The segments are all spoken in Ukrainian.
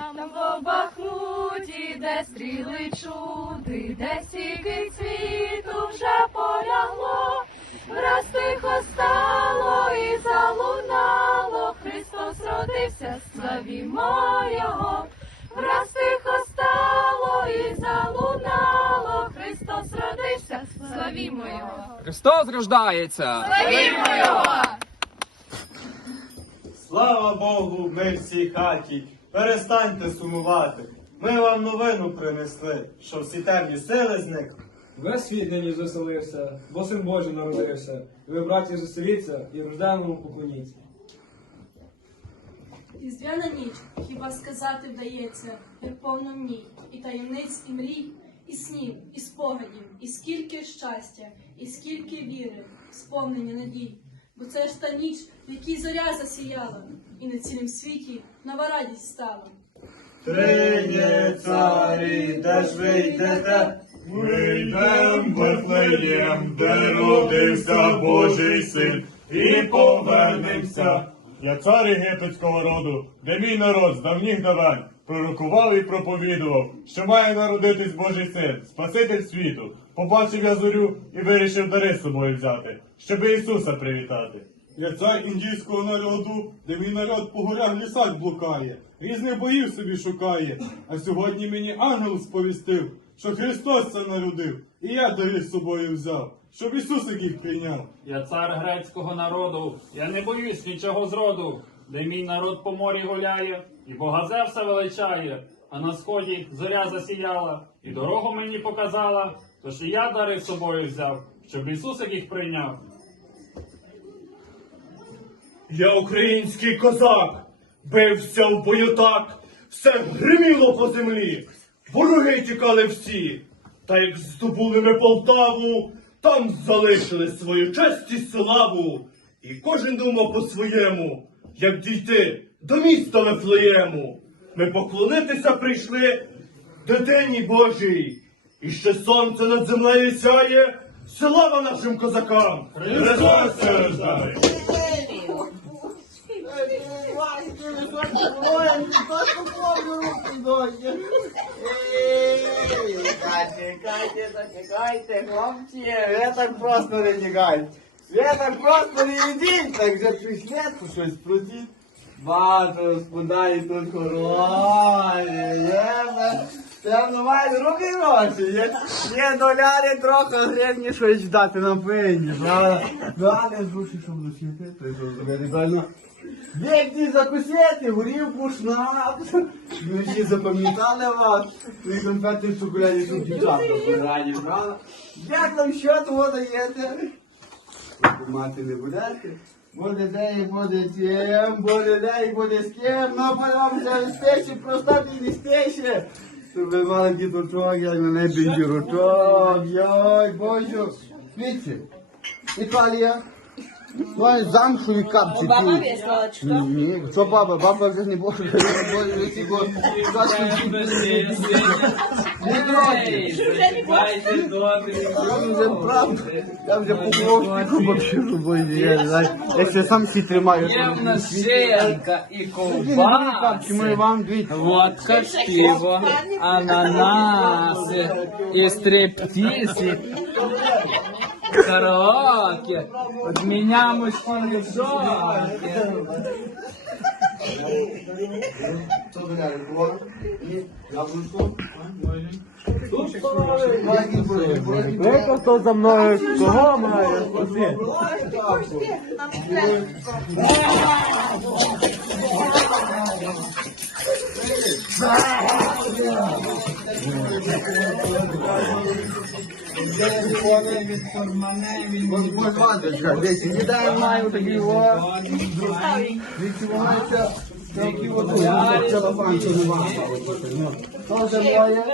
Там в Бахмуті, де стріли чути, де сіки цвіту вже полягло, враз тихо стало і залунало, Христос родився, славімо Його, враз тихо стало і залунало, Христос родився, славімо Його. Христос рождається! Славімо Його! Слава Богу, ми всій хаті. Перестаньте сумувати. Ми вам новину принесли, що всі темні сили зникли. Весь світ нині заселився, бо син Божий народився. Ви, браті, заселіться і рожденому поклоніться. Різдвяна ніч, хіба сказати вдається, як повно в і таємниць, і мрій, і снів, і спогадів, і скільки щастя, і скільки віри, сповнення надій. Бо це ж та ніч, в якій зоря засіяла, і на цілім світі нова радість стала. Триє царі, де ж ви йдете? Ми йдем Вифлеєм, де родився Божий син, і повернемося. Я цар єгипетського роду, де мій народ з давніх давен пророкував і проповідував, що має народитись Божий син, Спаситель світу. Побачив я зорю і вирішив дари собою взяти, щоб Ісуса привітати. Я цар індійського народу, де мій народ по горях лісах блукає, різних боїв собі шукає. А сьогодні мені ангел сповістив, що Христос це народив, і я дари з собою взяв, щоб Ісусик їх прийняв. Я цар грецького народу, я не боюсь нічого зроду, де мій народ по морі гуляє, і Бога Зевса величає, а на сході зоря засіяла, і дорогу мені показала, тож і я дари з собою взяв, щоб Ісусик їх прийняв. Я український козак, бився в бою так, все гриміло по землі, вороги тікали всі, та як здобули ми Полтаву, там залишили свою честь і славу, і кожен думав по своєму, як дійти до міста Вифлеєму. Ми поклонитися прийшли дитині Божій, і ще сонце над землею сяє, слава нашим козакам! Христос Чекайте, так просто не тікайте. Ви так просто не йдіть, так вже то щось просіть. Бачу, господарі тут хороші, є, Певно, мають руки гроші, є, є доляри трохи гривні, щось дати на пині, правда? Далі гроші, щоб лишити, то й зробити Бігти закусити, горівку, шнапс. Ми всі запам'ятали вас. Ви конфети в шоколаді тут дівчатка правда? Як там що того даєте? Мати не будете? Буде де і буде тим, буде де буде з ким, ну подивимося листейше, просто і листейше. Щоб ви мали діточок, як на небі дірочок, йой, боже. Свідці, Італія, Твої замшові капці. Баба весла, чи що? Ні, що баба? Баба вже не може. Боже, ці го... Не трохи. Я вже правда. Я вже помощнику вообще робою. Я ще сам всі тримаю. Є в нас шинка і Капці мої вам дивіться. водка, пиво, ананаси і стриптизи. Караоке. От меня мужчины в жопе. Що ви говорите? Ні, яблучко. Ви хто за мною кого має? Ось вазочка, десь їдає маю такі во. Відчувається. Такі от То вже моє.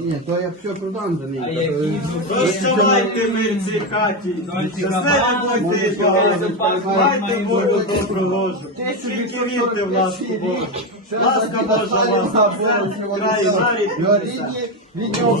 Ні, то я все продам за неї. Розчавайте ми в цій хаті. Будьте і багаті. Майте Божу добру ложу. Тільки вірте в ласку Божу. Ласка Божа вас на все край жарить. Христос